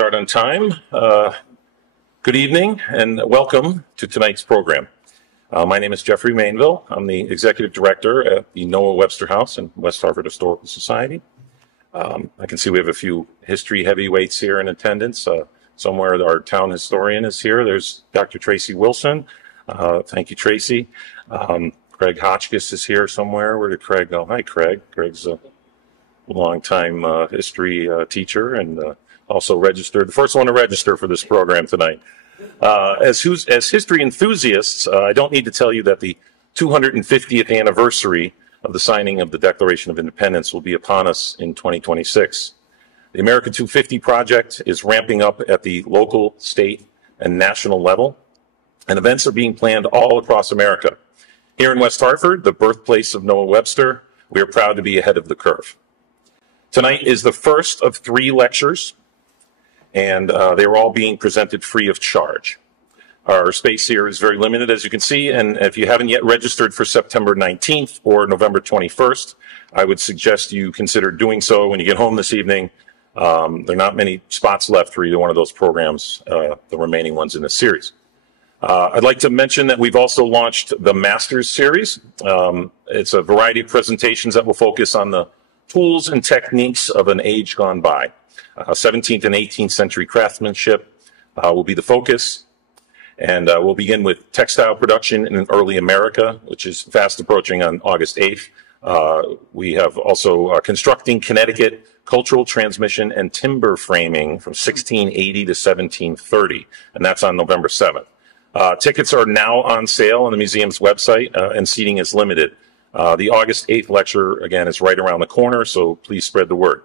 Start on time. Good evening and welcome to tonight's program. My name is Jeffrey Mainville. I'm the Executive Director at the Noah Webster House in West Hartford Historical Society. I can see we have a few history heavyweights here in attendance. Somewhere our town historian is here. There's Dr. Tracy Wilson. Thank you, Tracy. Craig Hotchkiss is here somewhere. Where did Craig go? Hi, Craig. Craig's a longtime history teacher and also registered, the first one to register for this program tonight. As history enthusiasts, I don't need to tell you that the 250th anniversary of the signing of the Declaration of Independence will be upon us in 2026. The America 250 project is ramping up at the local, state, and national level, and events are being planned all across America. Here in West Hartford, the birthplace of Noah Webster, we are proud to be ahead of the curve. Tonight is the first of 3 lectures, and they are all being presented free of charge. Our space here is very limited, as you can see, and if you haven't yet registered for September 19th or November 21st, I would suggest you consider doing so when you get home this evening. There are not many spots left for either one of those programs, the remaining ones in this series. I'd like to mention that we've also launched the Masters Series. It's a variety of presentations that will focus on the tools and techniques of an age gone by. 17th and 18th century craftsmanship will be the focus. And we'll begin with textile production in early America, which is fast approaching on August 8th. We have also constructing Connecticut, cultural transmission and timber framing from 1680 to 1730. And that's on November 7th. Tickets are now on sale on the museum's website and seating is limited. The August 8th lecture, again, is right around the corner, so please spread the word.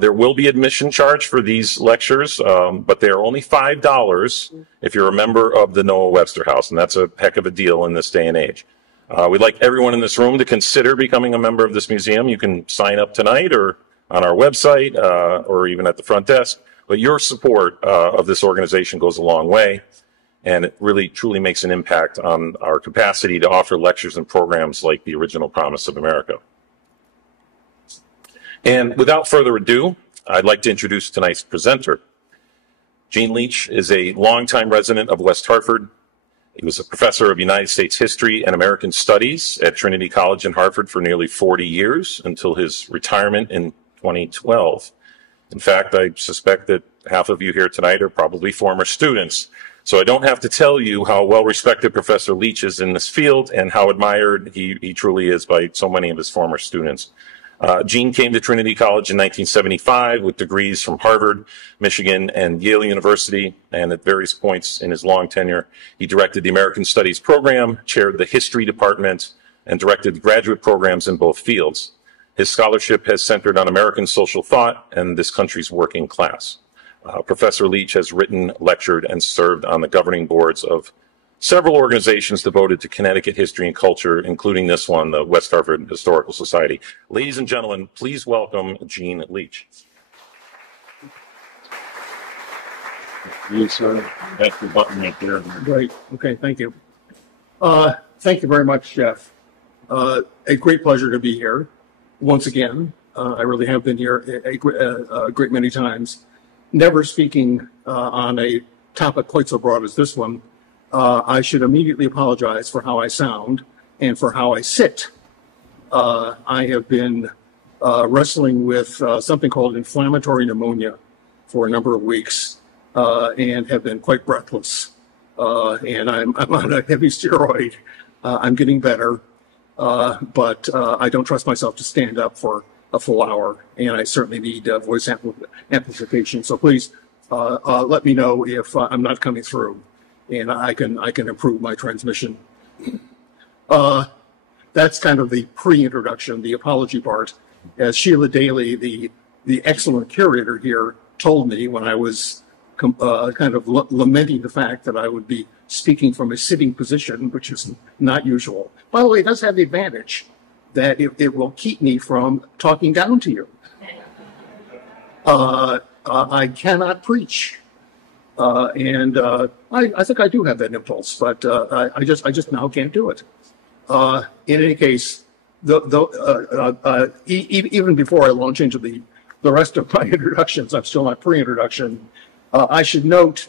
There will be admission charge for these lectures, but they are only $5 if you're a member of the Noah Webster House, and that's a heck of a deal in this day and age. We'd like everyone in this room to consider becoming a member of this museum. You can sign up tonight or on our website or even at the front desk, but your support of this organization goes a long way, and it really truly makes an impact on our capacity to offer lectures and programs like the original promise of America. And without further ado, I'd like to introduce tonight's presenter. Gene Leach is a longtime resident of West Hartford. He was a professor of United States history and American studies at Trinity College in Hartford for nearly 40 years until his retirement in 2012. In fact, I suspect that half of you here tonight are probably former students. So I don't have to tell you how well-respected Professor Leach is in this field and how admired he truly is by so many of his former students. Gene came to Trinity College in 1975 with degrees from Harvard, Michigan, and Yale University, and at various points in his long tenure, he directed the American Studies program, chaired the history department, and directed graduate programs in both fields. His scholarship has centered on American social thought and this country's working class. Professor Leach has written, lectured, and served on the governing boards of several organizations devoted to Connecticut history and culture, including this one, the West Hartford Historical Society. Ladies and gentlemen, please welcome Gene Leach. Yes, sir. That's the button right there. Great. Okay, thank you. Thank you very much, Jeff. A great pleasure to be here once again. I really have been here a great many times. Never speaking on a topic quite so broad as this one. I should immediately apologize for how I sound and for how I sit. I have been wrestling with something called inflammatory pneumonia for a number of weeks and have been quite breathless. And I'm on a heavy steroid. I'm getting better, but I don't trust myself to stand up for a full hour, and I certainly need voice amplification. So please let me know if I'm not coming through, and I can improve my transmission. That's kind of the pre-introduction, the apology part. As Sheila Daly, the excellent curator here, told me when I was kind of lamenting the fact that I would be speaking from a sitting position, which is not usual. By the way, it does have the advantage that it will keep me from talking down to you. I cannot preach. And I think I do have that impulse, but I just now can't do it. In any case, even before I launch into the rest of my introductions, I'm still not pre-introduction. I should note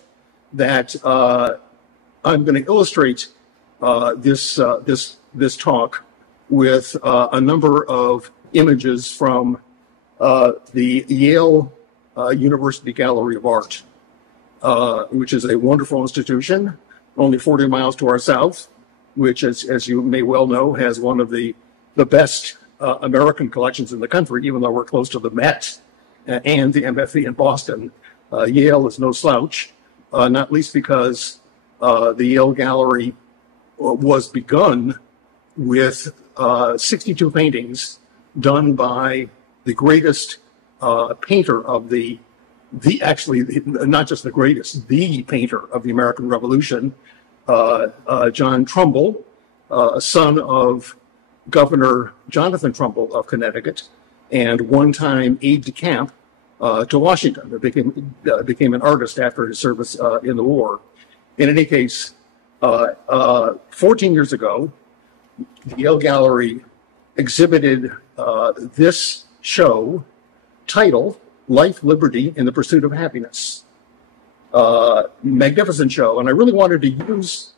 that I'm going to illustrate this talk with a number of images from the Yale University Gallery of Art, which is a wonderful institution, only 40 miles to our south, which, as you may well know, has one of the best American collections in the country, even though we're close to the Met and the MFE in Boston. Yale is no slouch, not least because the Yale Gallery was begun with 62 paintings done by the greatest painter of actually not just the greatest, the painter of the American Revolution, John Trumbull, son of Governor Jonathan Trumbull of Connecticut, and one-time aide-de-camp to Washington. Became an artist after his service in the war. In any case, 14 years ago, the Yale Gallery exhibited this show titled Life, Liberty, and the Pursuit of Happiness. Magnificent show, and I really wanted to use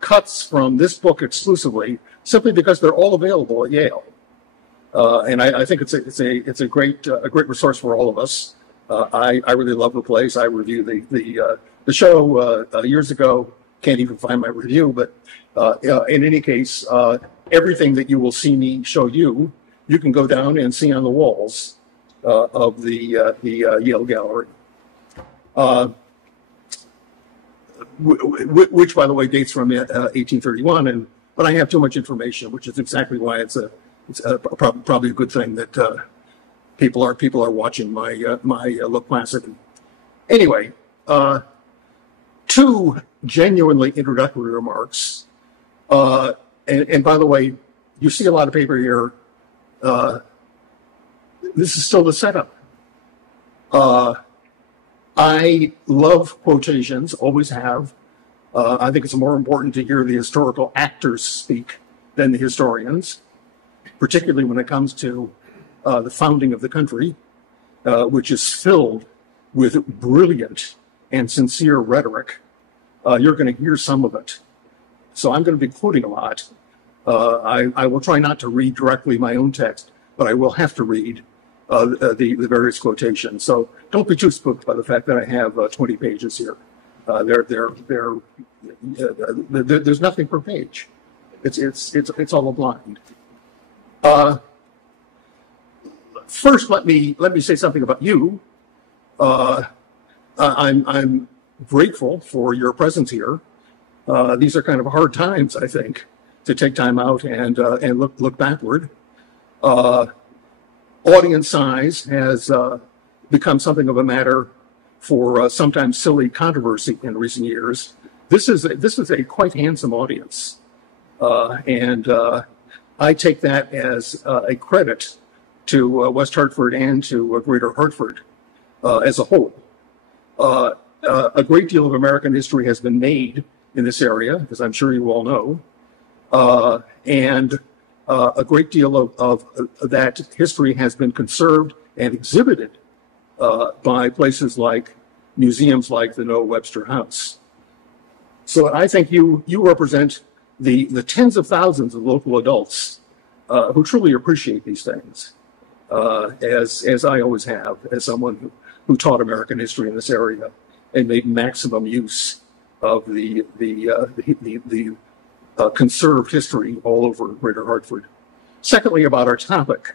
cuts from this book exclusively, simply because they're all available at Yale, and I think it's a great resource for all of us. I really love the place. I reviewed the show years ago. Can't even find my review, but in any case, everything that you will see me show you, you can go down and see on the walls of the Yale Gallery. Which, by the way, dates from 1831, but I have too much information, which is exactly why it's probably a good thing that people are watching my Look Placid. Anyway, two genuinely introductory remarks, and by the way, you see a lot of paper here. This is still the setup. I love quotations, always have. I think it's more important to hear the historical actors speak than the historians, particularly when it comes to the founding of the country, which is filled with brilliant and sincere rhetoric. You're going to hear some of it. So I'm going to be quoting a lot. I will try not to read directly my own text, but I will have to read the various quotations. So don't be too spooked by the fact that I have 20 pages here. There's nothing per page. It's all a blind. First, let me say something about you. I'm grateful for your presence here. These are kind of hard times, I think, to take time out and look backward. Audience size has become something of a matter for sometimes silly controversy in recent years. This is a quite handsome audience, and I take that as a credit to West Hartford and to Greater Hartford as a whole. A great deal of American history has been made in this area, as I'm sure you all know, and a great deal of that history has been conserved and exhibited by places like museums like the Noah Webster House. So I think you represent the tens of thousands of local adults who truly appreciate these things, as I always have, as someone who taught American history in this area and made maximum use of the conserved history all over Greater Hartford. Secondly, about our topic,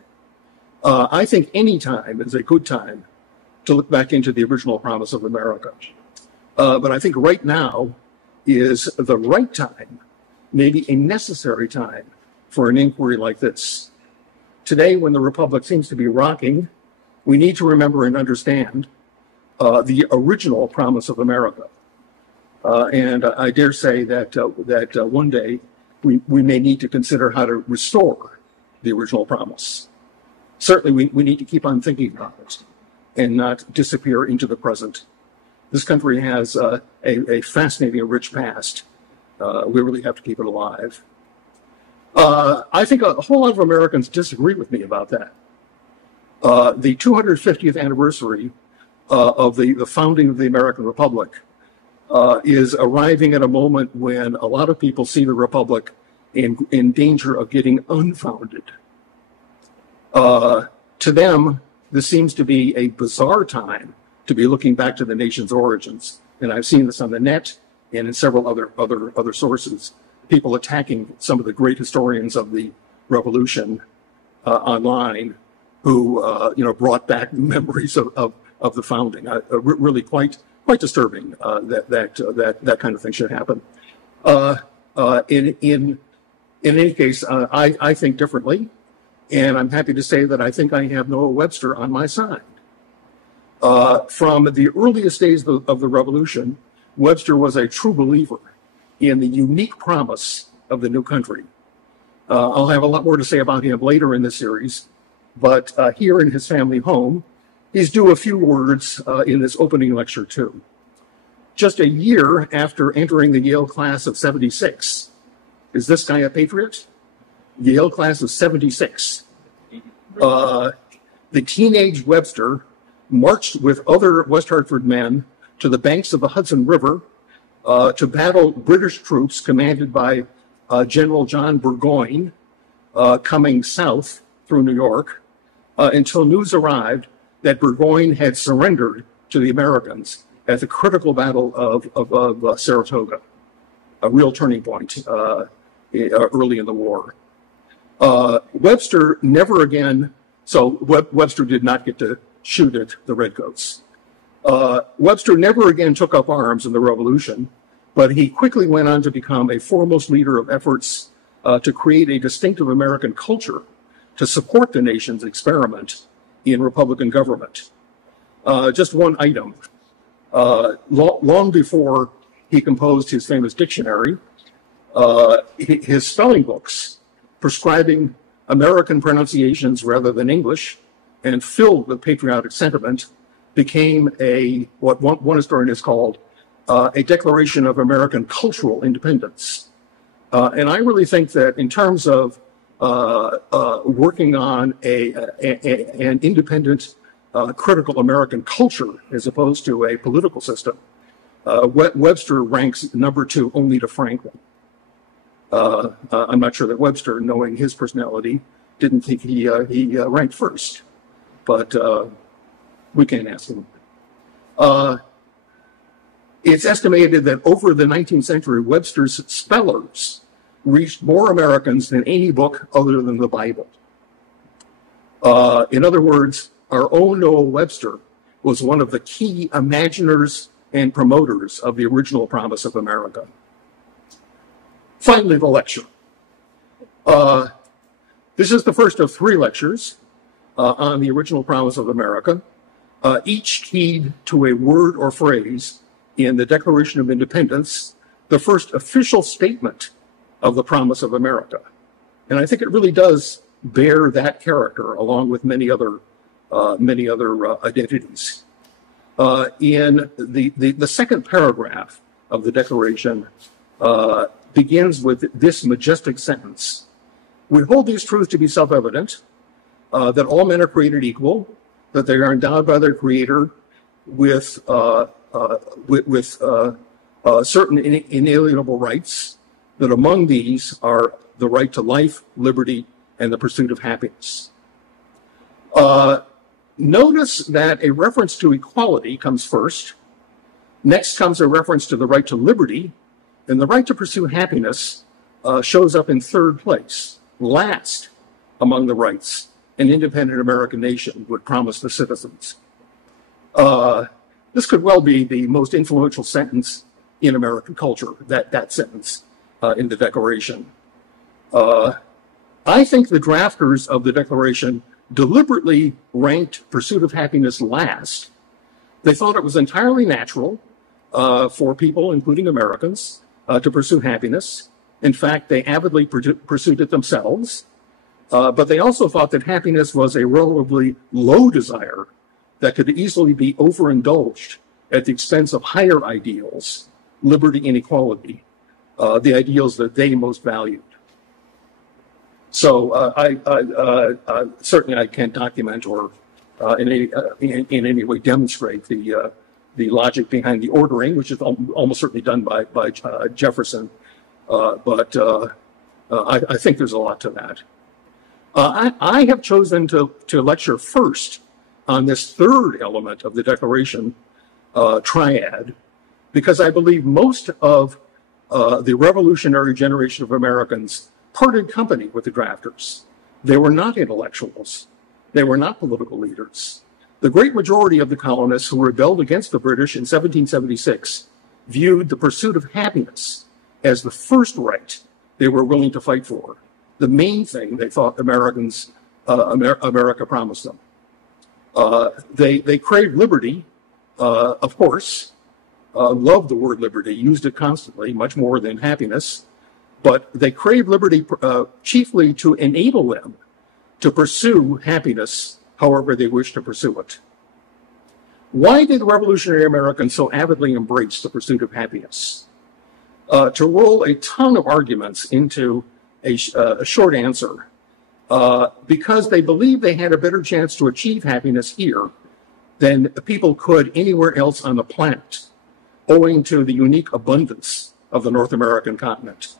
I think any time is a good time to look back into the original promise of America. But I think right now is the right time, maybe a necessary time, for an inquiry like this. Today, when the Republic seems to be rocking, we need to remember and understand the original promise of America. And I dare say that one day we may need to consider how to restore the original promise. Certainly, we need to keep on thinking about it and not disappear into the present. This country has a fascinating and rich past. We really have to keep it alive. I think a whole lot of Americans disagree with me about that. The 250th anniversary of the founding of the American Republic is arriving at a moment when a lot of people see the Republic in danger of getting unfounded. To them, this seems to be a bizarre time to be looking back to the nation's origins. And I've seen this on the net and in several other sources, people attacking some of the great historians of the Revolution online who brought back memories of the founding. Really quite disturbing that kind of thing should happen. In any case, I think differently, and I'm happy to say that I think I have Noah Webster on my side. From the earliest days of the Revolution, Webster was a true believer in the unique promise of the new country. I'll have a lot more to say about him later in the series, but here in his family home, he's due a few words in this opening lecture too. Just a year after entering the Yale class of '76, is this guy a patriot? Yale class of '76. The teenage Webster marched with other West Hartford men to the banks of the Hudson River to battle British troops commanded by General John Burgoyne coming south through New York until news arrived that Burgoyne had surrendered to the Americans at the critical battle of Saratoga, a real turning point early in the war. Webster never again, so Webster did not get to shoot at the Redcoats. Webster never again took up arms in the Revolution, but he quickly went on to become a foremost leader of efforts to create a distinctive American culture to support the nation's experiment in Republican government. Just one item. Long before he composed his famous dictionary, his spelling books prescribing American pronunciations rather than English and filled with patriotic sentiment became what one historian has called a declaration of American cultural independence. And I really think that in terms of working on an independent, critical American culture as opposed to a political system, Webster ranks number 2 only to Franklin. I'm not sure that Webster, knowing his personality, didn't think he ranked first, but we can't ask him. It's estimated that over the 19th century, Webster's spellers reached more Americans than any book other than the Bible. In other words, our own Noah Webster was one of the key imaginers and promoters of the original promise of America. Finally, the lecture. This is the first of 3 lectures on the original promise of America, each keyed to a word or phrase in the Declaration of Independence, the first official statement of the promise of America. And I think it really does bear that character along with many other identities. In the second paragraph of the Declaration begins with this majestic sentence: "We hold these truths to be self-evident, that all men are created equal, that they are endowed by their Creator with certain inalienable rights, that among these are the right to life, liberty, and the pursuit of happiness." Notice that a reference to equality comes first. Next comes a reference to the right to liberty, and the right to pursue happiness shows up in third place. Last among the rights an independent American nation would promise the citizens. This could well be the most influential sentence in American culture, that sentence in the Declaration. I think the drafters of the Declaration deliberately ranked pursuit of happiness last. They thought it was entirely natural for people, including Americans, to pursue happiness. In fact, they avidly pursued it themselves. But they also thought that happiness was a relatively low desire that could easily be overindulged at the expense of higher ideals, liberty and equality, the ideals that they most valued. So certainly I can't document or in any way demonstrate the logic behind the ordering, which is almost certainly done by Jefferson. But I think there's a lot to that. I have chosen to lecture first on this third element of the Declaration, triad, because I believe most of the revolutionary generation of Americans parted company with the drafters. They were not intellectuals. They were not political leaders. The great majority of the colonists who rebelled against the British in 1776 viewed the pursuit of happiness as the first right they were willing to fight for, the main thing they thought America promised them. They craved liberty, of course, loved the word liberty, used it constantly, much more than happiness, but they craved liberty chiefly to enable them to pursue happiness however they wished to pursue it. Why did revolutionary Americans so avidly embrace the pursuit of happiness? To roll a ton of arguments into a short answer, because they believed they had a better chance to achieve happiness here than people could anywhere else on the planet, owing to the unique abundance of the North American continent,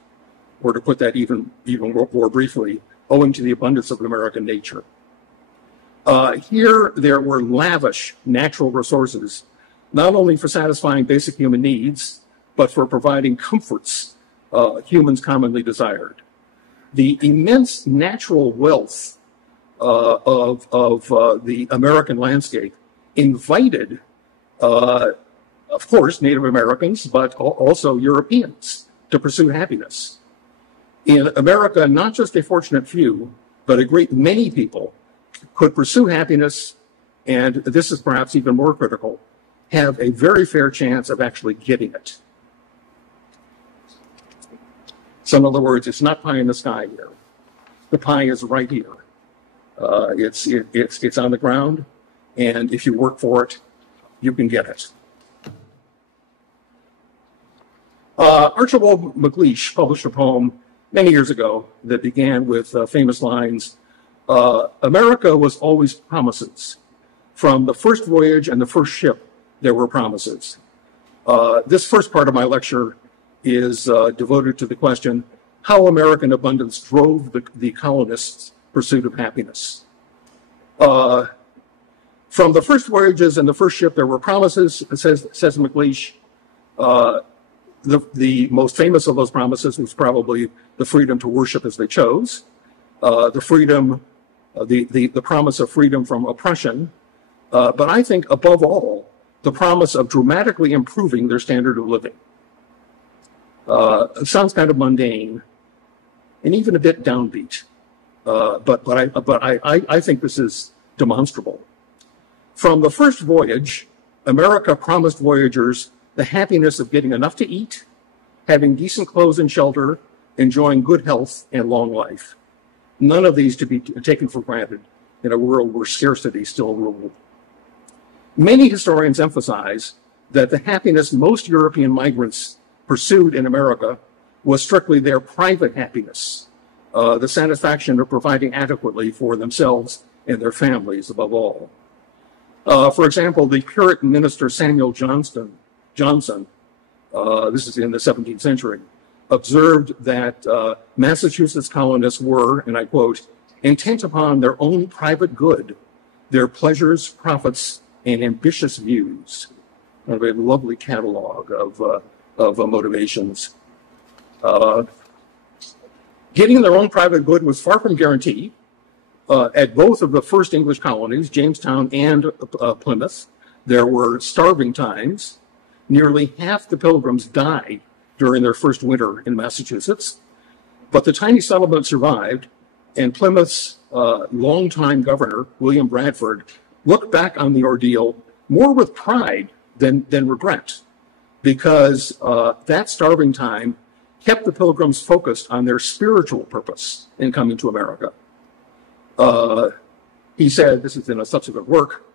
or to put that even more briefly, owing to the abundance of American nature. Here, there were lavish natural resources, not only for satisfying basic human needs, but for providing comforts humans commonly desired. The immense natural wealth of the American landscape invited, of course, Native Americans, but also Europeans to pursue happiness. In America, not just a fortunate few, but a great many people could pursue happiness, and this is perhaps even more critical, have a very fair chance of actually getting it. So in other words, it's not pie in the sky here. The pie is right here. It's on the ground, and if you work for it, you can get it. Archibald MacLeish published a poem many years ago that began with famous lines, America was always promises. From the first voyage and the first ship, there were promises. This first part of my lecture is devoted to the question, how American abundance drove the colonists' pursuit of happiness. From the first voyages and the first ship, there were promises, says MacLeish. The most famous of those promises was probably the freedom to worship as they chose, the promise of freedom from oppression, but I think above all, the promise of dramatically improving their standard of living. It sounds kind of mundane and even a bit downbeat, but I think this is demonstrable. From the first voyage, America promised voyagers the happiness of getting enough to eat, having decent clothes and shelter, enjoying good health and long life. None of these to be taken for granted in a world where scarcity still ruled. Many historians emphasize that the happiness most European migrants pursued in America was strictly their private happiness, the satisfaction of providing adequately for themselves and their families above all. For example, the Puritan minister Samuel Johnson, this is in the 17th century, observed that Massachusetts colonists were, and I quote, intent upon their own private good, their pleasures, profits, and ambitious views. A very lovely catalog of motivations. Getting their own private good was far from guaranteed. At both of the first English colonies, Jamestown and Plymouth, there were starving times. Nearly half the Pilgrims died during their first winter in Massachusetts, but the tiny settlement survived, and Plymouth's longtime governor, William Bradford, looked back on the ordeal more with pride than regret, because that starving time kept the Pilgrims focused on their spiritual purpose in coming to America. He said, this is in a subsequent work,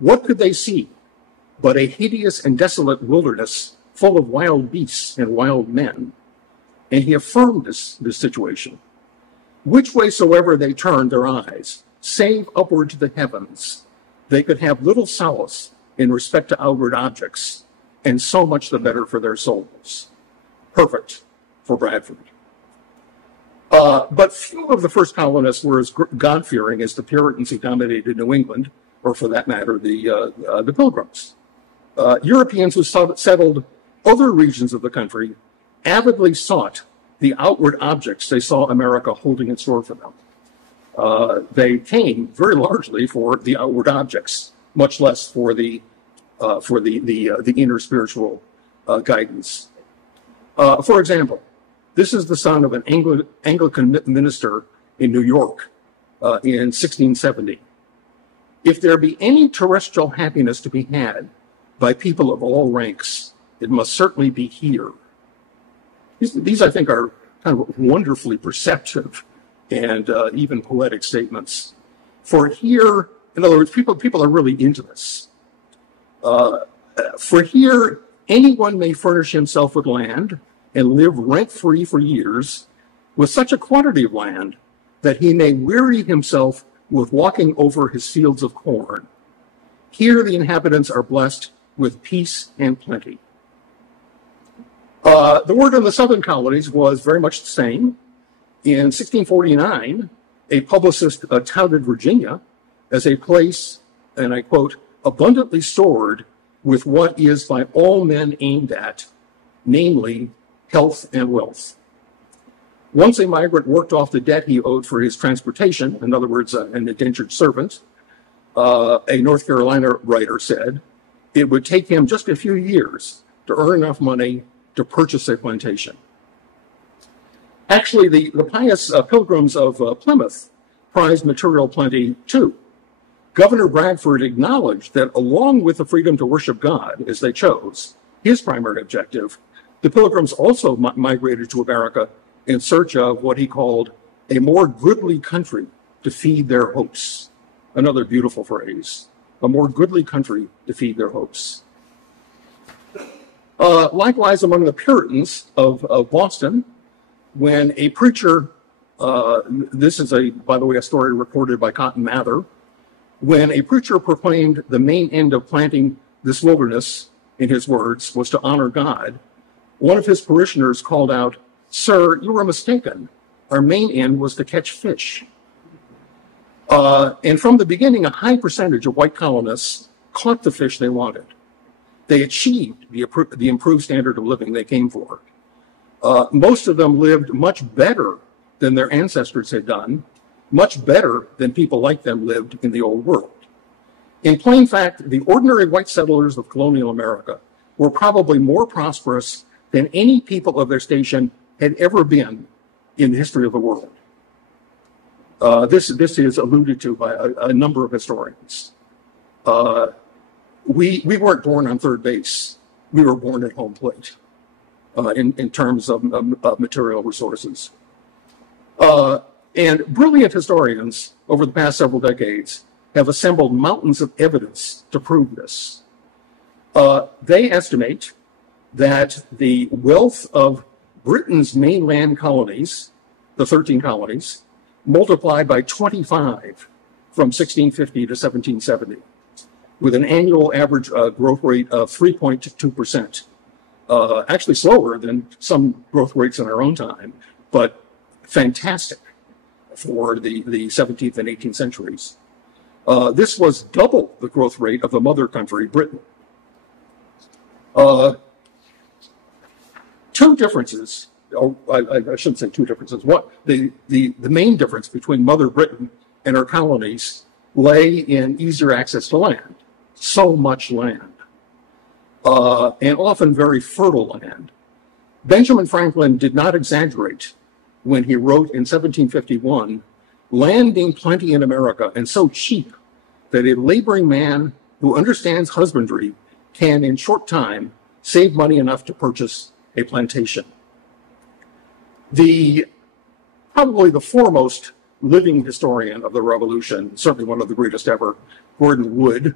what could they see but a hideous and desolate wilderness full of wild beasts and wild men? And he affirmed this situation. Which way soever they turned their eyes, save upward to the heavens, they could have little solace in respect to outward objects, and so much the better for their souls. Perfect for Bradford. But few of the first colonists were as God-fearing as the Puritans who dominated New England, or for that matter, the Pilgrims. Europeans who settled other regions of the country avidly sought the outward objects they saw America holding in store for them. They came very largely for the outward objects, much less for the inner spiritual guidance. For example, this is the son of an Anglican minister in New York in 1670. If there be any terrestrial happiness to be had by people of all ranks, it must certainly be here. These I think, are kind of wonderfully perceptive and even poetic statements. For here, in other words, people are really into this. For here, anyone may furnish himself with land and live rent-free for years with such a quantity of land that he may weary himself with walking over his fields of corn. Here the inhabitants are blessed with peace and plenty. The word in the southern colonies was very much the same. In 1649, a publicist touted Virginia as a place, and I quote, abundantly stored with what is by all men aimed at, namely health and wealth. Once a migrant worked off the debt he owed for his transportation, in other words, an indentured servant, a North Carolina writer said, it would take him just a few years to earn enough money to purchase a plantation. Actually, the pious pilgrims of Plymouth prized material plenty too. Governor Bradford acknowledged that along with the freedom to worship God as they chose, his primary objective, the pilgrims also migrated to America in search of what he called a more goodly country to feed their hopes. Another beautiful phrase, a more goodly country to feed their hopes. Likewise, among the Puritans of Boston, when a preacher, this is by the way, a story recorded by Cotton Mather, when a preacher proclaimed the main end of planting this wilderness, in his words, was to honor God, one of his parishioners called out, "Sir, you are mistaken. Our main end was to catch fish." And from the beginning, a high percentage of white colonists caught the fish they wanted. They achieved the improved standard of living they came for. Most of them lived much better than their ancestors had done, much better than people like them lived in the old world. In plain fact, the ordinary white settlers of colonial America were probably more prosperous than any people of their station had ever been in the history of the world. This is alluded to by a number of historians. We weren't born on third base. We were born at home plate in terms of material resources. And brilliant historians over the past several decades have assembled mountains of evidence to prove this. They estimate that the wealth of Britain's mainland colonies, the 13 colonies, multiplied by 25 from 1650 to 1770, with an annual average growth rate of 3.2%. Actually slower than some growth rates in our own time, but fantastic for the 17th and 18th centuries. This was double the growth rate of the mother country, Britain. Two differences, I shouldn't say two differences. The main difference between Mother Britain and her colonies lay in easier access to land. So much land, and often very fertile land. Benjamin Franklin did not exaggerate when he wrote in 1751, land being plenty in America and so cheap that a laboring man who understands husbandry can in short time save money enough to purchase a plantation. Probably the foremost living historian of the Revolution, certainly one of the greatest ever, Gordon Wood,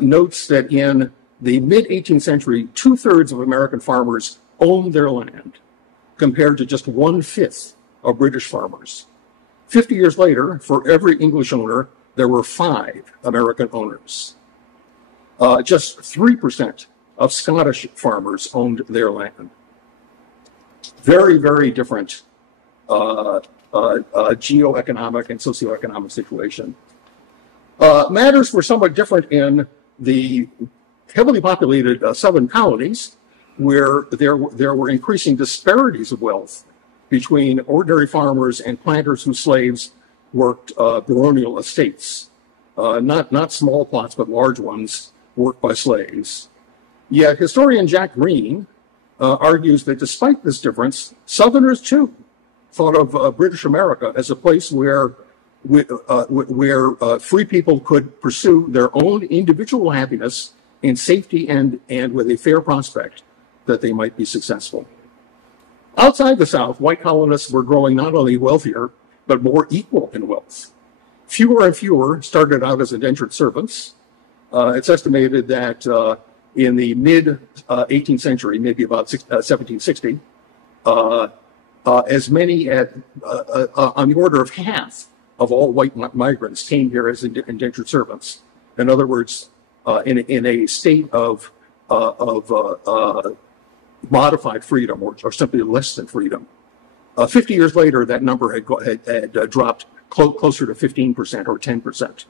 notes that in the mid-18th century, 2/3 of American farmers owned their land, compared to just 1/5 of British farmers. 50 years later, for every English owner, there were 5 American owners. Just 3% of Scottish farmers owned their land. Very, very different geoeconomic and socioeconomic situation. Matters were somewhat different in the heavily populated southern colonies, where there were increasing disparities of wealth between ordinary farmers and planters whose slaves worked baronial estates, not small plots, but large ones worked by slaves. Yet historian Jack Green argues that despite this difference, Southerners too thought of British America as a place where free people could pursue their own individual happiness in safety and with a fair prospect that they might be successful. Outside the South, white colonists were growing not only wealthier, but more equal in wealth. Fewer and fewer started out as indentured servants. It's estimated that in the mid-18th century, maybe about 1760, as many on the order of half of all white migrants came here as indentured servants. In other words, in a state of modified freedom or simply less than freedom. 50 years later, that number had dropped closer to 15% or 10%,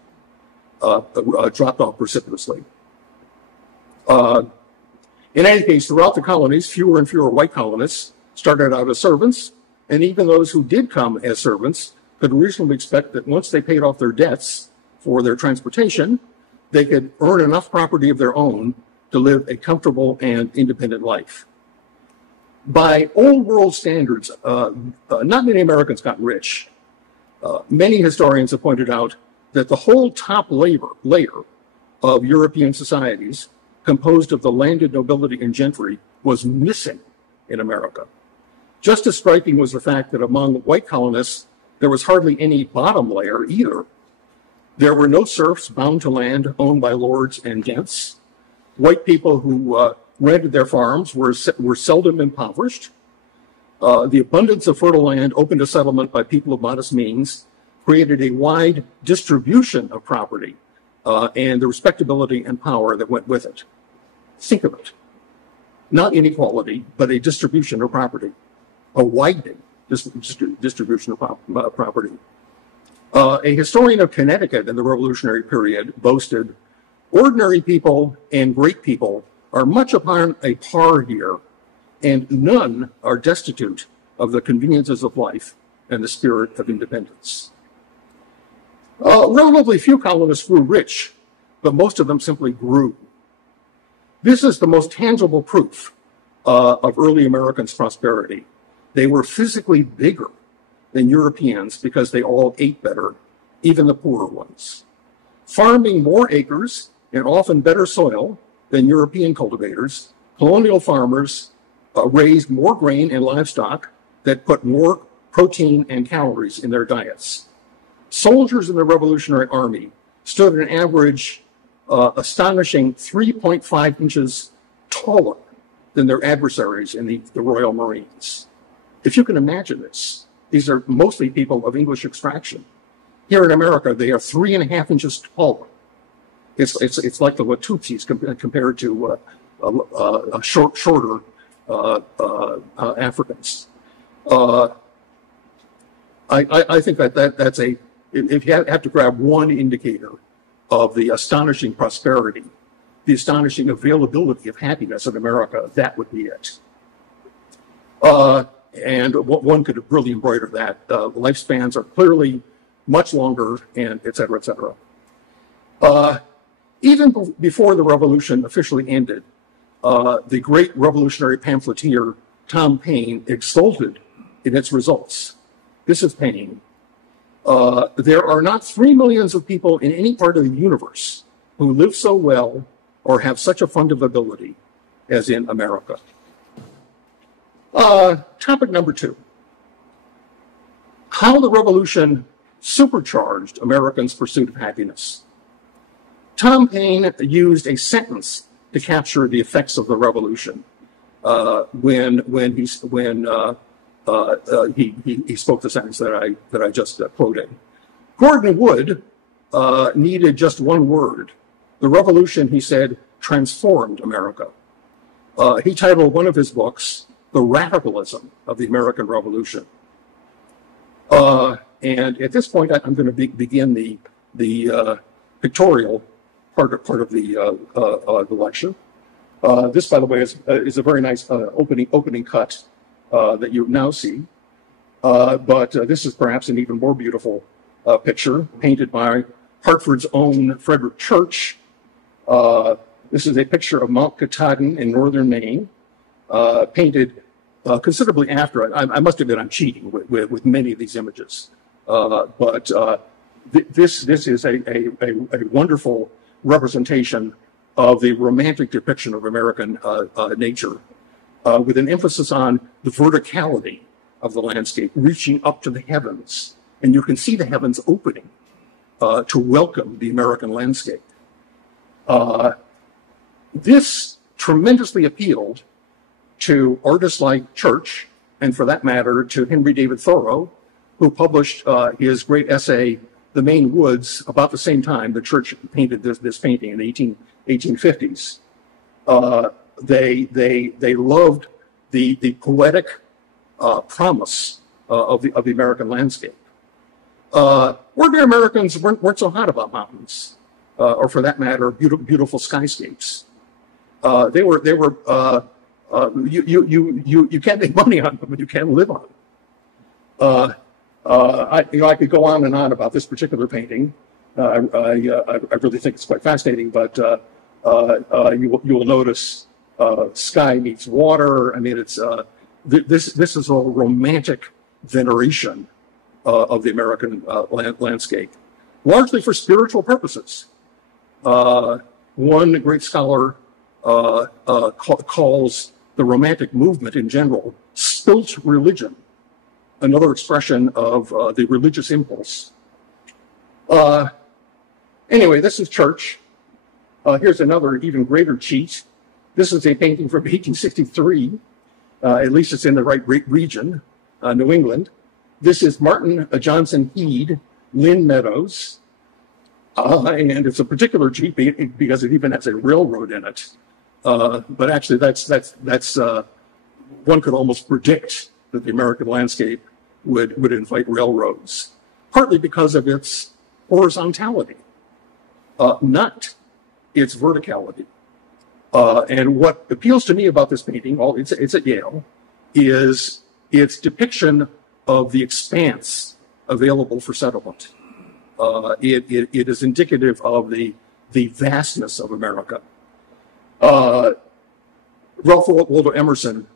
dropped off precipitously. In any case, throughout the colonies, fewer and fewer white colonists started out as servants, and even those who did come as servants could reasonably expect that once they paid off their debts for their transportation, they could earn enough property of their own to live a comfortable and independent life. By old world standards, not many Americans got rich. Many historians have pointed out that the whole top layer of European societies, composed of the landed nobility and gentry, was missing in America. Just as striking was the fact that among white colonists, there was hardly any bottom layer either. There were no serfs bound to land owned by lords and gents. White people who rented their farms were seldom impoverished. The abundance of fertile land open to settlement by people of modest means created a wide distribution of property and the respectability and power that went with it. Think of it. Not inequality, but a distribution of property, a widening distribution of property. A historian of Connecticut in the Revolutionary period boasted, "Ordinary people and great people are much upon a par here, and none are destitute of the conveniences of life and the spirit of independence." Relatively few colonists grew rich, but most of them simply grew. This is the most tangible proof of early Americans' prosperity. They were physically bigger than Europeans because they all ate better, even the poorer ones. Farming more acres and often better soil than European cultivators, colonial farmers raised more grain and livestock that put more protein and calories in their diets. Soldiers in the Revolutionary Army stood an average astonishing 3.5 inches taller than their adversaries in the Royal Marines. If you can imagine this, these are mostly people of English extraction. Here in America, they are 3.5 inches taller. It's like the Watutsis compared to shorter Africans. I think that's a, if you have to grab one indicator of the astonishing prosperity, the astonishing availability of happiness in America, that would be it. And one could really embroider that. Lifespans are clearly much longer, and et cetera, et cetera. Even before the revolution officially ended, the great revolutionary pamphleteer Tom Paine exulted in its results. This is Paine. There are not 3 millions of people in any part of the universe who live so well or have such a fund of ability as in America. Topic number 2. How the revolution supercharged Americans' pursuit of happiness. Tom Paine used a sentence to capture the effects of the revolution when he spoke the sentence that I just quoted. Gordon Wood, needed just one word. The revolution, he said, transformed America. He titled one of his books, The Radicalism of the American Revolution. And at this point, I'm going to begin the pictorial part of the lecture. This, by the way, is a very nice opening cut that you now see. But this is perhaps an even more beautiful picture painted by Hartford's own Frederick Church. This is a picture of Mount Katahdin in northern Maine, painted considerably after. I must admit I'm cheating with many of these images. But this is a wonderful representation of the romantic depiction of American nature, with an emphasis on the verticality of the landscape, reaching up to the heavens. And you can see the heavens opening to welcome the American landscape. This tremendously appealed to artists like Church, and for that matter, to Henry David Thoreau, who published his great essay, The Maine Woods, about the same time that Church painted this painting in the 1850s. They loved the poetic promise of the American landscape. Ordinary Americans weren't so hot about mountains, or for that matter, beautiful skyscapes. You can't make money on them, but you can live on them. I could go on and on about this particular painting. I really think it's quite fascinating, but you will notice sky meets water. I mean, it's this is a romantic veneration of the American landscape, largely for spiritual purposes. One great scholar calls the Romantic movement in general spilt religion, another expression of the religious impulse. Anyway, this is Church. Here's another even greater cheat. This is a painting from 1863. At least it's in the right region, New England. This is Martin Johnson Head, Lynn Meadows. And it's a particular cheat because it even has a railroad in it. But actually, that's one could almost predict that the American landscape would invite railroads, partly because of its horizontality, not its verticality. And what appeals to me about this painting, it's at Yale, is its depiction of the expanse available for settlement. It is indicative of the vastness of America. Ralph Waldo Emerson,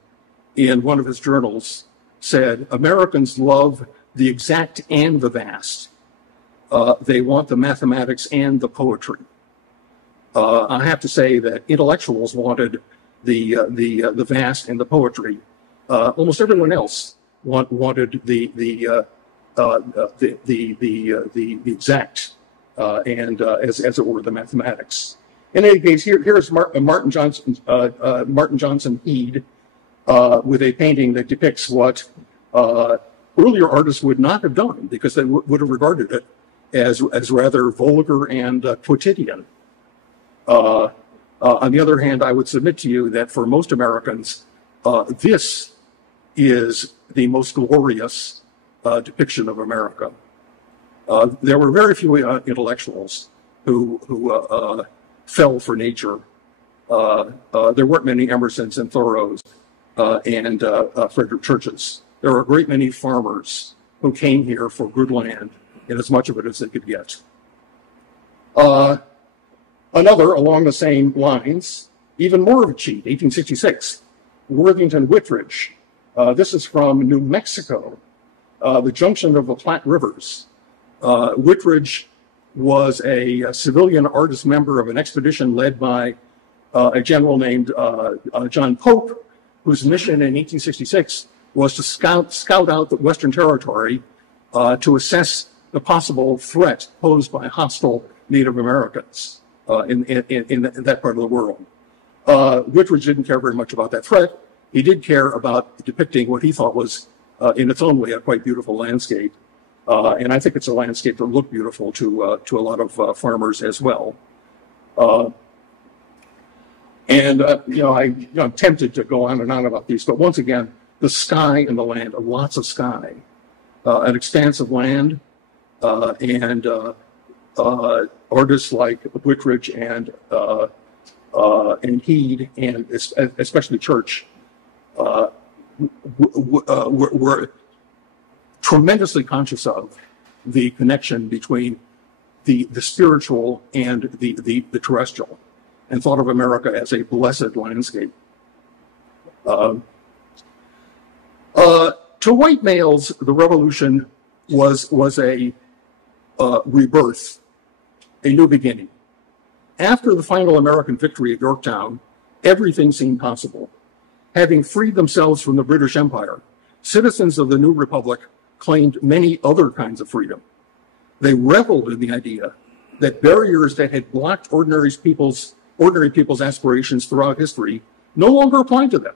in one of his journals, said, Americans love the exact and the vast. They want the mathematics and the poetry. I have to say that intellectuals wanted the vast and the poetry. Almost everyone else wanted the exact and as it were the mathematics. In any case, here's Martin Johnson Head with a painting that depicts what earlier artists would not have done because they would have regarded it as rather vulgar and quotidian. On the other hand, I would submit to you that for most Americans, this is the most glorious depiction of America. There were very few intellectuals who fell for nature. There weren't many Emersons and Thoreaus and Frederick Churches. There were a great many farmers who came here for good land and as much of it as they could get. Another along the same lines, even more of a cheat, 1866, Worthington Whitridge. This is from New Mexico, the junction of the Platte Rivers. Whitridge was a civilian artist member of an expedition led by a general named John Pope, whose mission in 1866 was to scout out the Western Territory to assess the possible threat posed by hostile Native Americans in that part of the world. Whitridge didn't care very much about that threat. He did care about depicting what he thought was, in its own way, a quite beautiful landscape. And I think it's a landscape that looked beautiful to a lot of farmers as well. I'm tempted to go on and on about these, but once again, the sky and the land, lots of sky, an expanse of land, and artists like Whitridge and Heed, and especially Church, were tremendously conscious of the connection between the spiritual and the terrestrial, and thought of America as a blessed landscape. To white males, the revolution was a rebirth, a new beginning. After the final American victory at Yorktown, everything seemed possible. Having freed themselves from the British Empire, citizens of the new republic claimed many other kinds of freedom. They reveled in the idea that barriers that had blocked ordinary people's aspirations throughout history no longer applied to them.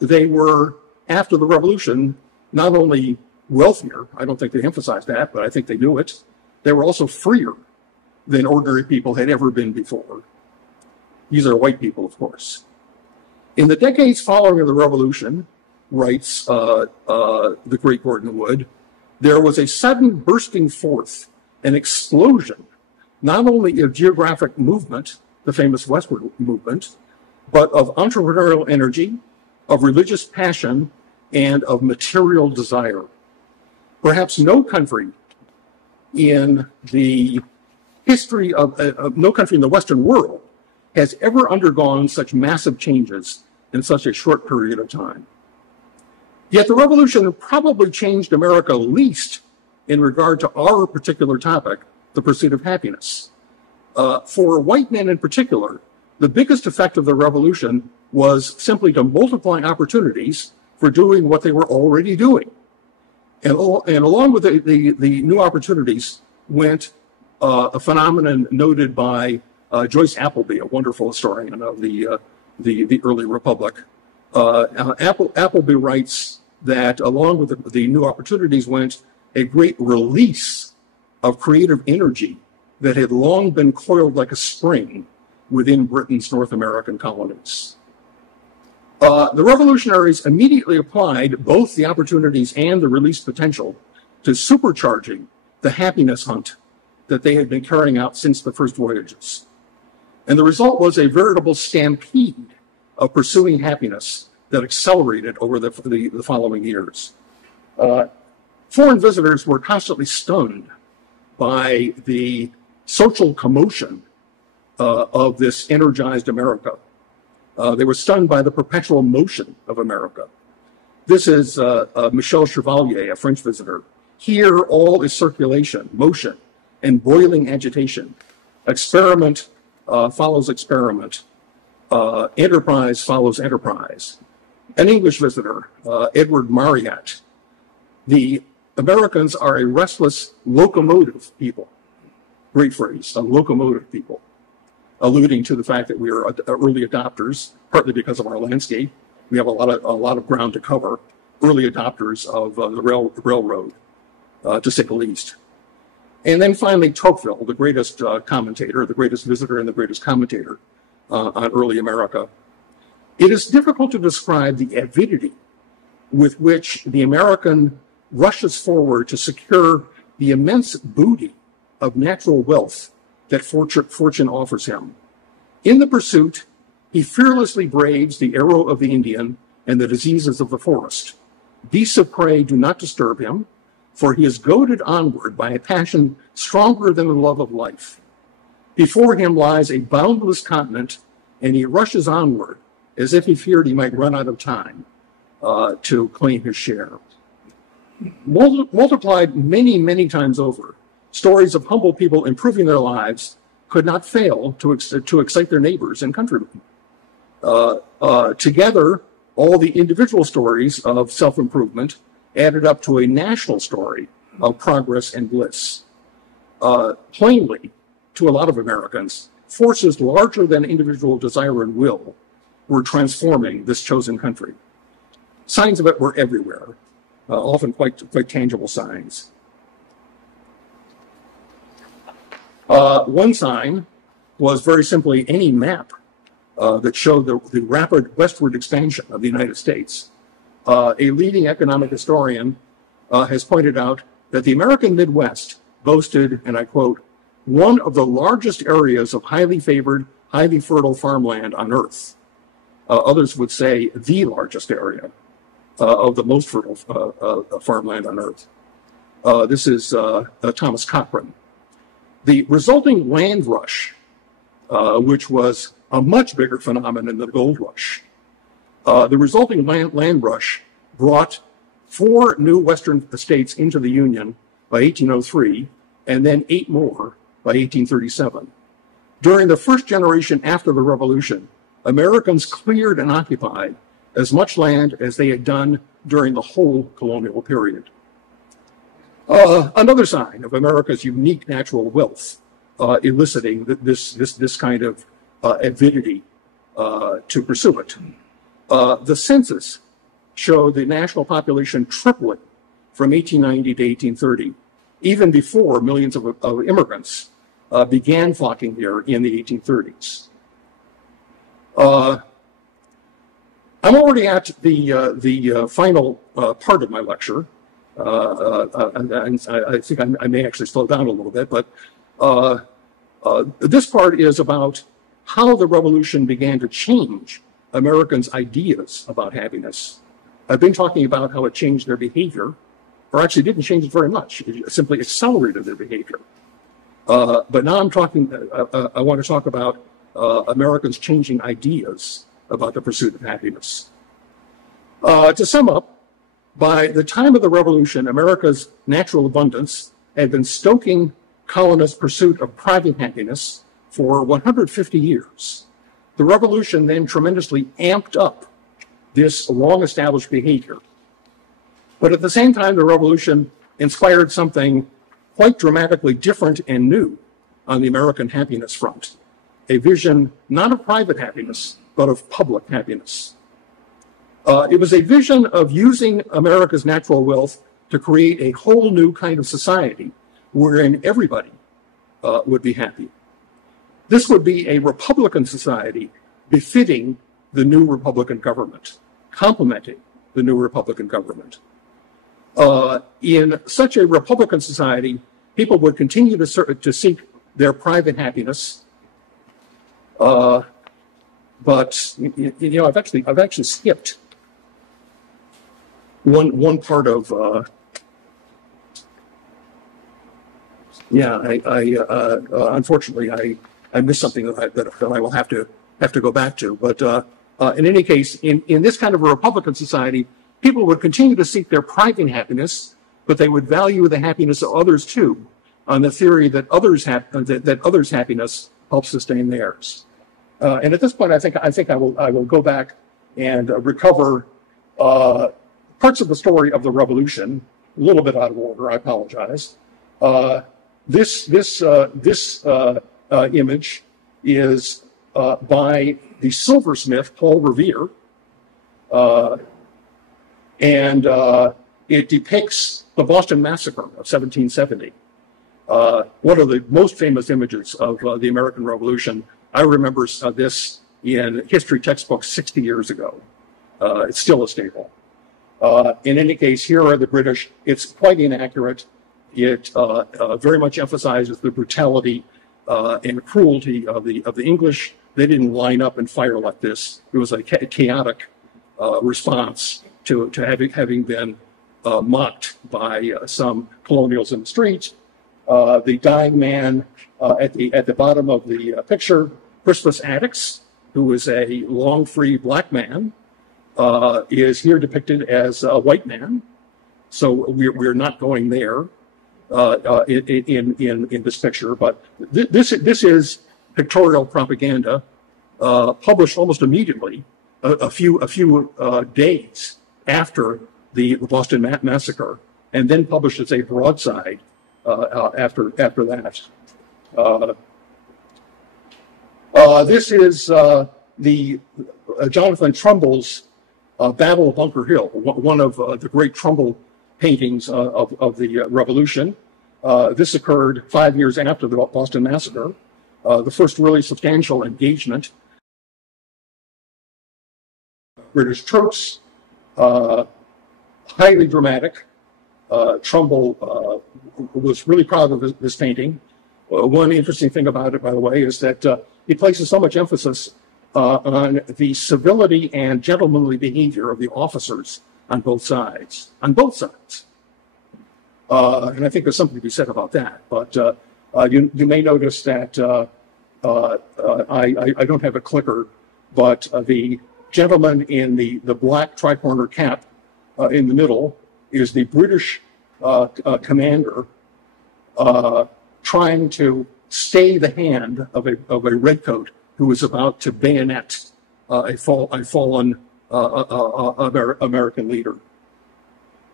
They were, after the revolution, not only wealthier, I don't think they emphasized that, but I think they knew it, they were also freer than ordinary people had ever been before. These are white people, of course. In the decades following the revolution, writes the great Gordon Wood, there was a sudden bursting forth, an explosion, not only of geographic movement, the famous westward movement, but of entrepreneurial energy, of religious passion, and of material desire. Perhaps no country in the history of no country in the Western world has ever undergone such massive changes in such a short period of time. Yet the revolution probably changed America least in regard to our particular topic, the pursuit of happiness. For white men in particular, the biggest effect of the revolution was simply to multiply opportunities for doing what they were already doing. And along with the new opportunities went a phenomenon noted by Joyce Appleby, a wonderful historian of the early republic. Appleby writes that along with the new opportunities went a great release of creative energy that had long been coiled like a spring within Britain's North American colonies. The revolutionaries immediately applied both the opportunities and the released potential to supercharging the happiness hunt that they had been carrying out since the first voyages. And the result was a veritable stampede of pursuing happiness that accelerated over the following years. Foreign visitors were constantly stunned by the social commotion of this energized America. They were stunned by the perpetual motion of America. This is Michel Chevalier, a French visitor. Here, all is circulation, motion, and boiling agitation. Experiment follows experiment. Enterprise follows enterprise. An English visitor, Edward Marryat. The Americans are a restless locomotive people. Great phrase, a locomotive people, alluding to the fact that we are early adopters, partly because of our landscape. We have a lot of ground to cover. Early adopters of the railroad, to say the least. And then finally, Tocqueville, the greatest commentator, the greatest visitor, and the greatest commentator on early America. It is difficult to describe the avidity with which the American rushes forward to secure the immense booty of natural wealth that fortune offers him. In the pursuit, he fearlessly braves the arrow of the Indian and the diseases of the forest. Beasts of prey do not disturb him, for he is goaded onward by a passion stronger than the love of life. Before him lies a boundless continent, and he rushes onward as if he feared he might run out of time to claim his share. Multiplied many, many times over, stories of humble people improving their lives could not fail to excite their neighbors and countrymen. Together, all the individual stories of self-improvement added up to a national story of progress and bliss. Plainly, to a lot of Americans, forces larger than individual desire and will were transforming this chosen country. Signs of it were everywhere. often quite tangible signs. One sign was very simply any map that showed the rapid westward expansion of the United States. A leading economic historian has pointed out that the American Midwest boasted, and I quote, one of the largest areas of highly favored, highly fertile farmland on Earth. Others would say the largest area of the most fertile farmland on Earth. This is Thomas Cochrane. The resulting land rush, which was a much bigger phenomenon than the gold rush, the resulting land rush brought 4 new Western states into the Union by 1803, and then 8 more by 1837. During the first generation after the Revolution, Americans cleared and occupied as much land as they had done during the whole colonial period. Another sign of America's unique natural wealth, eliciting this kind of avidity to pursue it. The census showed the national population tripling from 1890 to 1830, even before millions of immigrants began flocking here in the 1830s. I'm already at the final part of my lecture. I think I may actually slow down a little bit, but this part is about how the revolution began to change Americans' ideas about happiness. I've been talking about how it changed their behavior, or actually didn't change it very much. It simply accelerated their behavior. But now I want to talk about Americans changing ideas about the pursuit of happiness. To sum up, by the time of the Revolution, America's natural abundance had been stoking colonists' pursuit of private happiness for 150 years. The Revolution then tremendously amped up this long-established behavior. But at the same time, the Revolution inspired something quite dramatically different and new on the American happiness front, a vision not of private happiness, but of public happiness. It was a vision of using America's natural wealth to create a whole new kind of society wherein everybody would be happy. This would be a Republican society befitting the new Republican government, complementing the new Republican government. In such a Republican society, people would continue to seek their private happiness. But you know, I've actually skipped one part of unfortunately I missed something that I will have to go back to. But in any case, in this kind of a Republican society, people would continue to seek their private happiness, but they would value the happiness of others too, on the theory that others' happiness helps sustain theirs. And at this point, I think I will go back and recover parts of the story of the Revolution, a little bit out of order. I apologize. This image is by the silversmith Paul Revere, and it depicts the Boston Massacre of 1770. One of the most famous images of the American Revolution. I remember this in history textbooks 60 years ago. It's still a staple. In any case, here are the British. It's quite inaccurate. It very much emphasizes the brutality and cruelty of the English. They didn't line up and fire like this. It was a chaotic response to having been mocked by some colonials in the streets. The dying man at the bottom of the picture, Crispus Attucks, who is a long free black man, is here depicted as a white man. So we're not going there in this picture, but this is pictorial propaganda published almost immediately, a few days after the Boston Massacre, and then published as a broadside after that. This is the Jonathan Trumbull's Battle of Bunker Hill, one of the great Trumbull paintings of the Revolution. This occurred 5 years after the Boston Massacre, the first really substantial engagement. British troops, highly dramatic. Trumbull was really proud of this painting. One interesting thing about it, by the way, is that he places so much emphasis on the civility and gentlemanly behavior of the officers on both sides. On both sides. And I think there's something to be said about that. But you may notice that I don't have a clicker, but the gentleman in the black tricorner cap in the middle is the British commander trying to stay the hand of a redcoat who is about to bayonet a fallen American leader.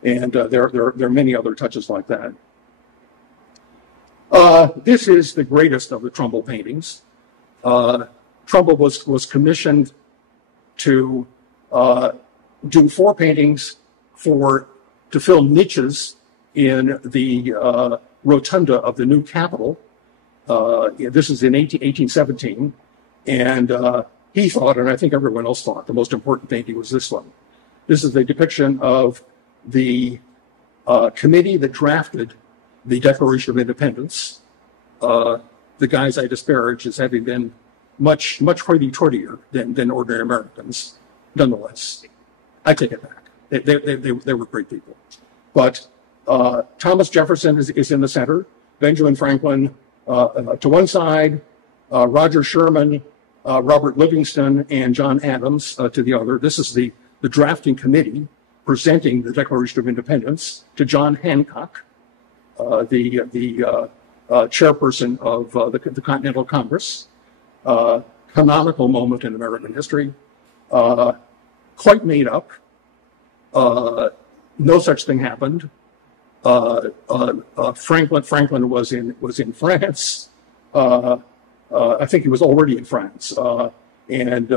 And there are many other touches like that. This is the greatest of the Trumbull paintings. Trumbull was commissioned to do 4 paintings to fill niches in the rotunda of the new Capitol. This is in 1817, and he thought, and I think everyone else thought, the most important painting was this one. This is the depiction of the committee that drafted the Declaration of Independence. The guys I disparage as having been much hoity-toityer than ordinary Americans. Nonetheless, I take it back. They were great people. But Thomas Jefferson is in the center, Benjamin Franklin to one side, Roger Sherman, Robert Livingston, and John Adams to the other. This is the drafting committee presenting the Declaration of Independence to John Hancock, the chairperson of the Continental Congress. Canonical moment in American history. Quite made up. No such thing happened. Franklin was in France. I think he was already in France, and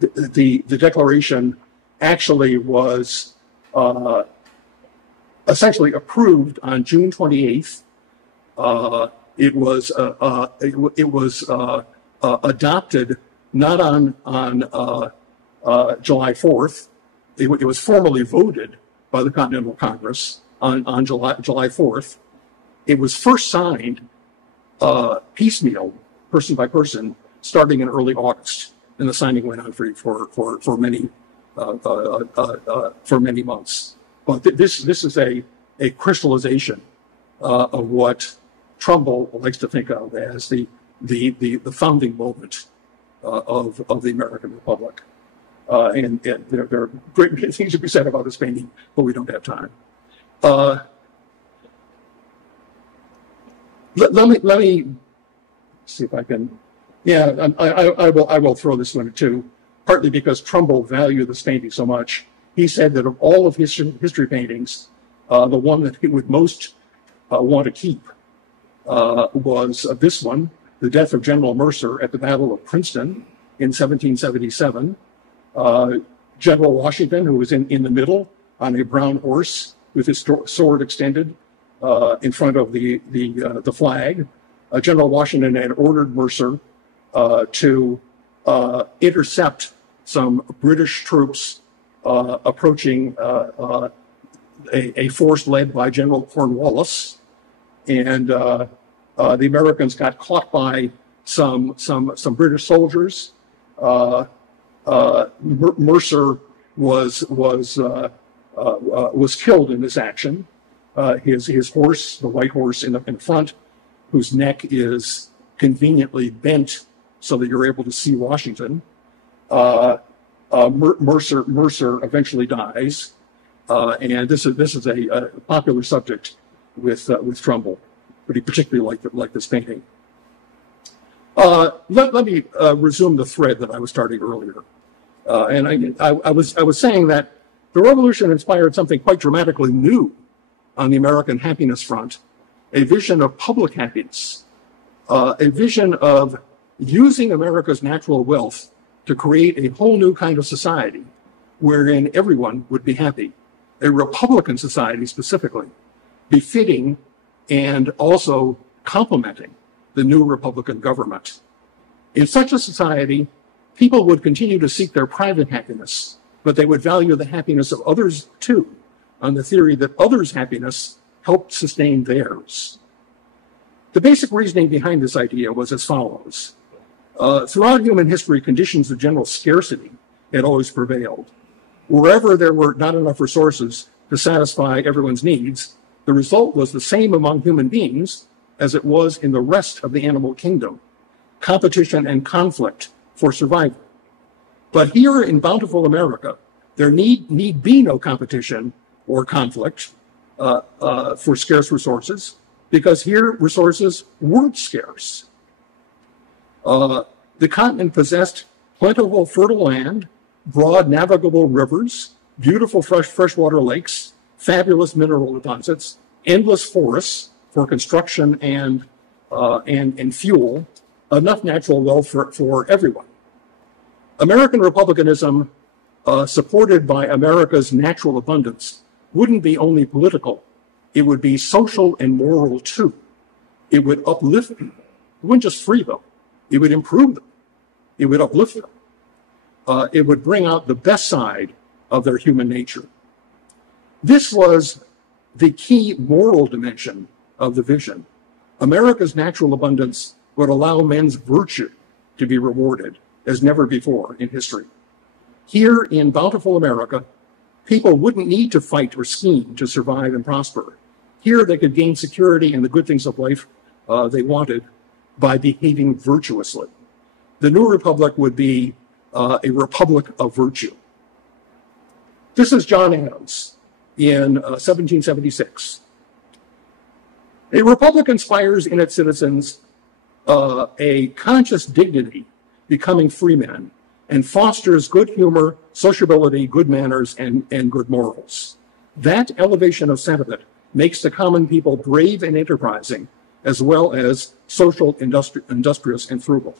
the Declaration actually was essentially approved on June 28th. It was adopted not on July 4th. It was formally voted by the Continental Congress on July 4th. It was first signed piecemeal, person by person, starting in early August, and the signing went on for many months. But this is a crystallization of what Trumbull likes to think of as the founding moment of the American Republic. And there are great things to be said about this painting, but we don't have time. Let me see if I can. Yeah, I will throw this one too, partly because Trumbull valued this painting so much. He said that of all of his history paintings, the one that he would most want to keep was this one, the death of General Mercer at the Battle of Princeton in 1777. General Washington, who was in the middle on a brown horse with his sword extended in front of the flag. General Washington had ordered Mercer to intercept some British troops approaching a force led by General Cornwallis, and the Americans got caught by some British soldiers. Mercer was killed in this action. His horse, the white horse in front, whose neck is conveniently bent so that you're able to see Washington. Mercer eventually dies, and this is a popular subject with Trumbull, but he particularly liked this painting. Let me resume the thread that I was starting earlier, and I was saying that the Revolution inspired something quite dramatically new on the American happiness front, a vision of public happiness, a vision of using America's natural wealth to create a whole new kind of society wherein everyone would be happy, a Republican society specifically, befitting and also complementing the new Republican government. In such a society, people would continue to seek their private happiness, but they would value the happiness of others too, on the theory that others' happiness helped sustain theirs. The basic reasoning behind this idea was as follows. Throughout human history, conditions of general scarcity had always prevailed. Wherever there were not enough resources to satisfy everyone's needs, the result was the same among human beings as it was in the rest of the animal kingdom: competition and conflict for survival. But here in bountiful America, there need be no competition or conflict for scarce resources, because here resources weren't scarce. The continent possessed plentiful fertile land, broad navigable rivers, beautiful freshwater lakes, fabulous mineral deposits, endless forests for construction and fuel, enough natural wealth for everyone. American republicanism, supported by America's natural abundance, wouldn't be only political, it would be social and moral too. It would uplift people. It wouldn't just free them, it would improve them. It would uplift them. It would bring out the best side of their human nature. This was the key moral dimension of the vision. America's natural abundance would allow men's virtue to be rewarded as never before in history. Here in bountiful America, people wouldn't need to fight or scheme to survive and prosper. Here they could gain security and the good things of life they wanted by behaving virtuously. The new republic would be a republic of virtue. This is John Adams in 1776. A republic inspires in its citizens a conscious dignity, becoming free men, and fosters good humor, sociability, good manners, and good morals. That elevation of sentiment makes the common people brave and enterprising, as well as social, industrious, and frugal.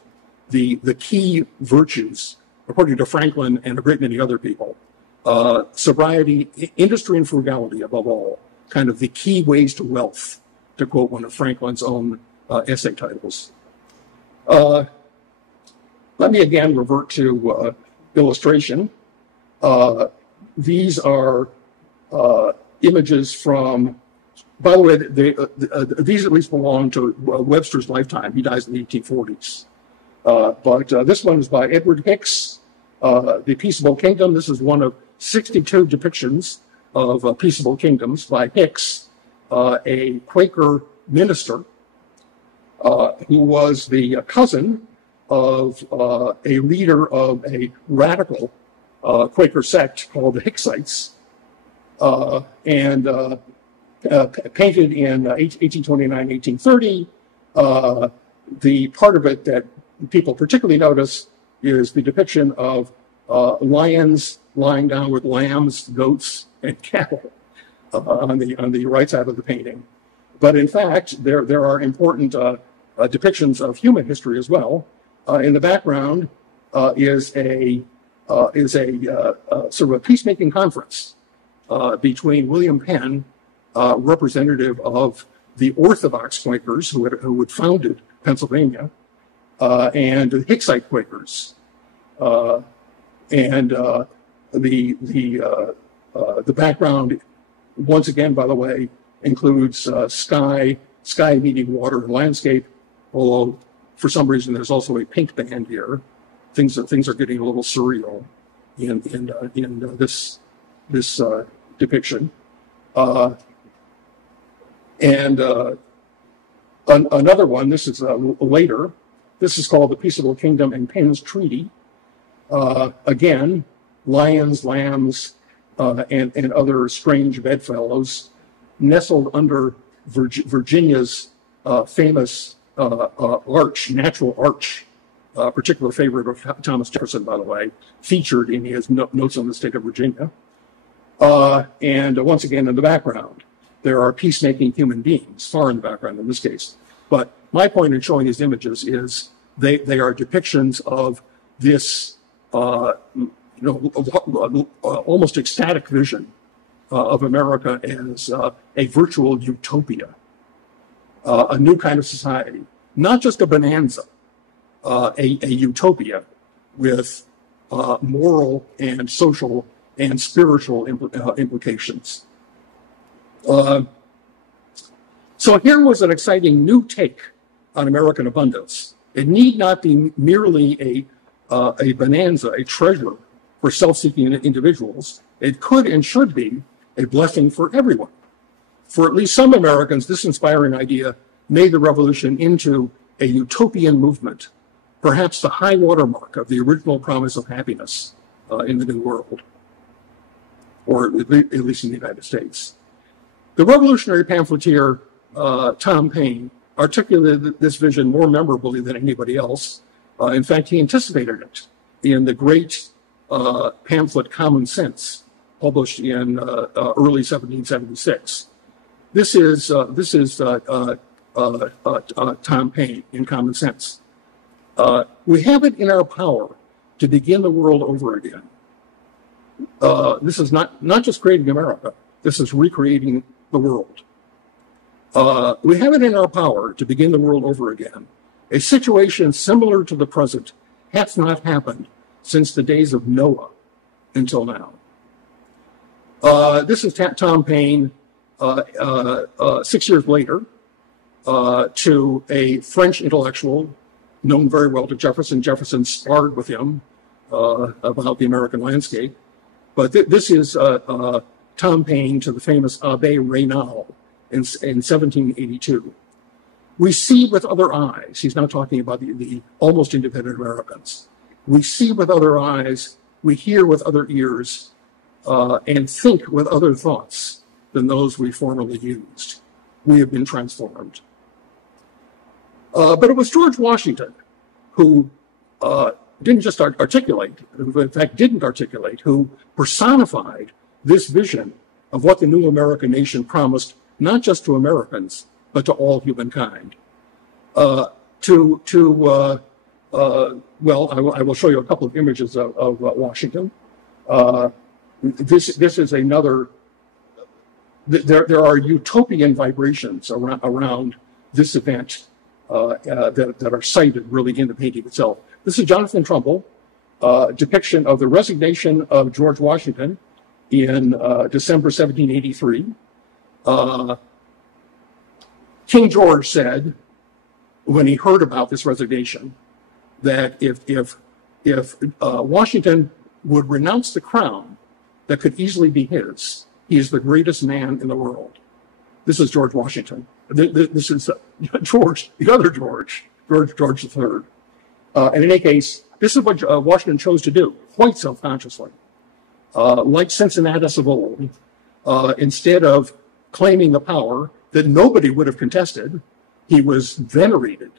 The key virtues, according to Franklin and a great many other people, sobriety, industry, and frugality above all, kind of the key ways to wealth, to quote one of Franklin's own essay titles. Let me again revert to illustration. These are images from, by the way, these at least belong to Webster's lifetime. He dies in the 1840s. But this one is by Edward Hicks, The Peaceable Kingdom. This is one of 62 depictions of peaceable kingdoms by Hicks, a Quaker minister who was the cousin of a leader of a radical Quaker sect called the Hicksites, and painted in 1829, 1830. The part of it that people particularly notice is the depiction of lions lying down with lambs, goats, and cattle on the right side of the painting. But in fact, there are important depictions of human history as well. In the background is a sort of a peacemaking conference between William Penn, representative of the Orthodox Quakers who had founded Pennsylvania, and the Hicksite Quakers, and the background, once again, by the way, includes sky meeting water and landscape. Although for some reason there's also a paint band here. Things are getting a little surreal in this depiction. Another one, this is later. This is called The Peaceable Kingdom and Penn's Treaty. Again, lions, lambs, and other strange bedfellows nestled under Virginia's famous natural arch, a particular favorite of Thomas Jefferson, by the way, featured in his Notes on the State of Virginia. And once again, in the background, there are peacemaking human beings, far in the background in this case. But my point in showing these images is they are depictions of this almost ecstatic vision of America as a virtual utopia, a new kind of society, not just a bonanza, a utopia with moral and social and spiritual implications. So here was an exciting new take on American abundance. It need not be merely a bonanza, a treasure for self-seeking individuals. It could and should be a blessing for everyone. For at least some Americans, this inspiring idea made the revolution into a utopian movement, perhaps the high watermark of the original promise of happiness in the New World, or at least in the United States. The revolutionary pamphleteer Tom Paine articulated this vision more memorably than anybody else. In fact, he anticipated it in the great pamphlet Common Sense, published in early 1776. This is Tom Paine in Common Sense. We have it in our power to begin the world over again. This is not just creating America. This is recreating the world. We have it in our power to begin the world over again. A situation similar to the present hath not happened since the days of Noah until now. This is Tom Paine 6 years later to a French intellectual known very well to Jefferson. Jefferson sparred with him about the American landscape. But this is Tom Paine to the famous Abbé Raynal in 1782. We see with other eyes. He's now talking about the almost independent Americans. We see with other eyes, we hear with other ears, and think with other thoughts than those we formerly used. We have been transformed. But it was George Washington who didn't just articulate, who in fact didn't articulate, who personified this vision of what the new American nation promised, not just to Americans, but to all humankind. Well, I will show you a couple of images of Washington. This is another. There are utopian vibrations around this event that are cited really in the painting itself. This is Jonathan Trumbull, depiction of the resignation of George Washington in December 1783. King George said, when he heard about this resignation, that if Washington would renounce the crown that could easily be his, he is the greatest man in the world. This is George Washington. This is George, the other George III. In any case, this is what Washington chose to do, quite self-consciously. Like Cincinnatus of old, instead of claiming the power that nobody would have contested, he was venerated,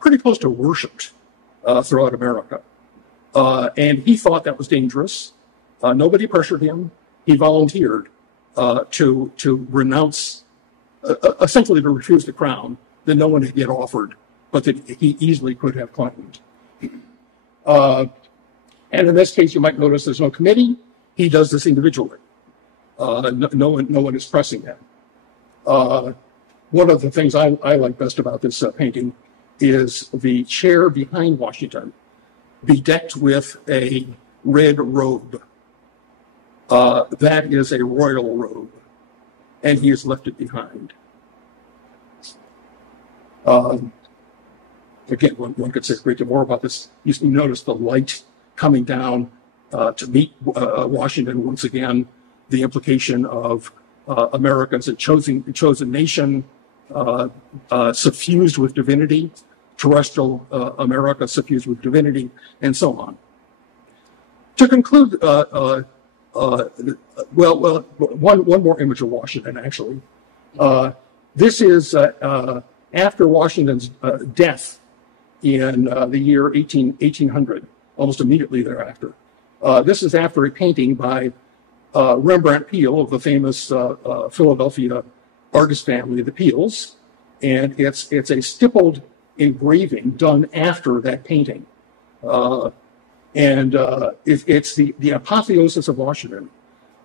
pretty close to worshipped throughout America. And he thought that was dangerous. Nobody pressured him. He volunteered to renounce, essentially to refuse the crown that no one had yet offered, but that he easily could have claimed. And in this case, you might notice there's no committee. He does this individually. No one is pressing him. One of the things I like best about this painting is the chair behind Washington, bedecked with a red robe. That is a royal robe, and he has left it behind. Again, one could say a great deal more about this. You notice the light coming down to meet Washington once again, the implication of Americans, a chosen nation, suffused with divinity, terrestrial America suffused with divinity, and so on. To conclude, one more image of Washington, actually. This is after Washington's death in the year 1800, almost immediately thereafter. This is after a painting by Rembrandt Peale of the famous Philadelphia artist family, the Peales, and it's a stippled engraving done after that painting. It's the apotheosis of Washington.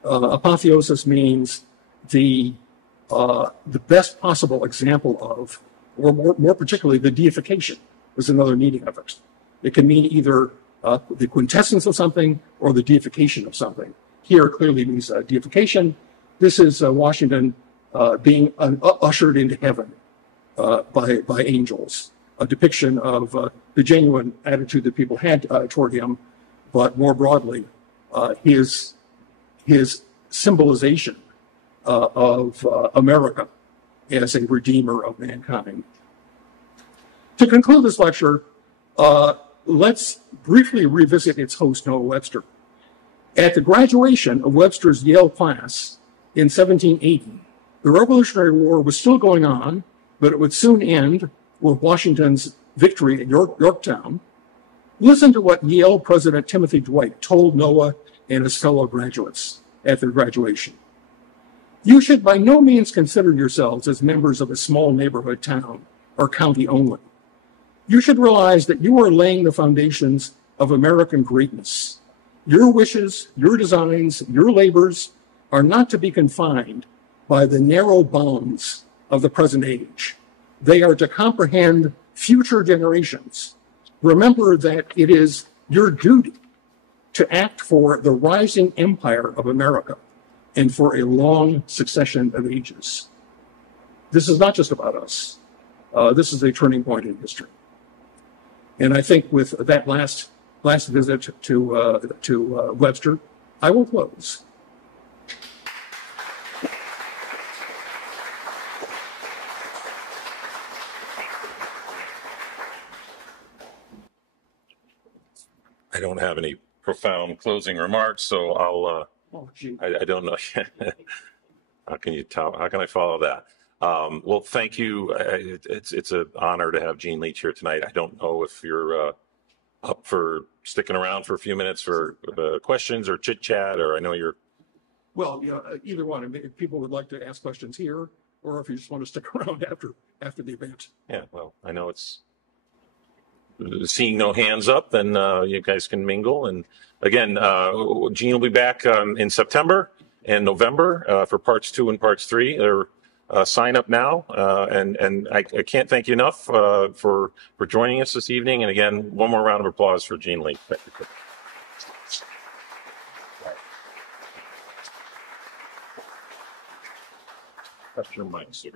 Apotheosis means the best possible example of, or more particularly, the deification is another meaning of it. It can mean either the quintessence of something or the deification of something. Here it clearly means deification. This is Washington being ushered into heaven by angels, a depiction of the genuine attitude that people had toward him, but more broadly, his symbolization of America as a redeemer of mankind. To conclude this lecture, let's briefly revisit its host, Noah Webster. At the graduation of Webster's Yale class in 1780, the Revolutionary War was still going on, but it would soon end with Washington's victory at Yorktown. Listen to what Yale President Timothy Dwight told Noah and his fellow graduates at their graduation. You should by no means consider yourselves as members of a small neighborhood town or county only. You should realize that you are laying the foundations of American greatness. Your wishes, your designs, your labors are not to be confined by the narrow bounds of the present age. They are to comprehend future generations. Remember that it is your duty to act for the rising empire of America and for a long succession of ages. This is not just about us. This is a turning point in history. And I think with that last visit to Webster, I will close. I don't have any profound closing remarks, so I'll. I don't know. How can you tell? How can I follow that? Well, thank you. It's an honor to have Gene Leach here tonight. I don't know if you're up for sticking around for a few minutes for questions or chit chat, or I know you're. Well, either one. I mean, if people would like to ask questions here, or if you just want to stick around after the event. Yeah. Well, I know it's. Seeing no hands up, then you guys can mingle. And again, Gene will be back in September and November for parts 2 and parts 3. They're sign up now, and I can't thank you enough for joining us this evening. And again, one more round of applause for Gene Lee. Thank you. That's your mic, sir.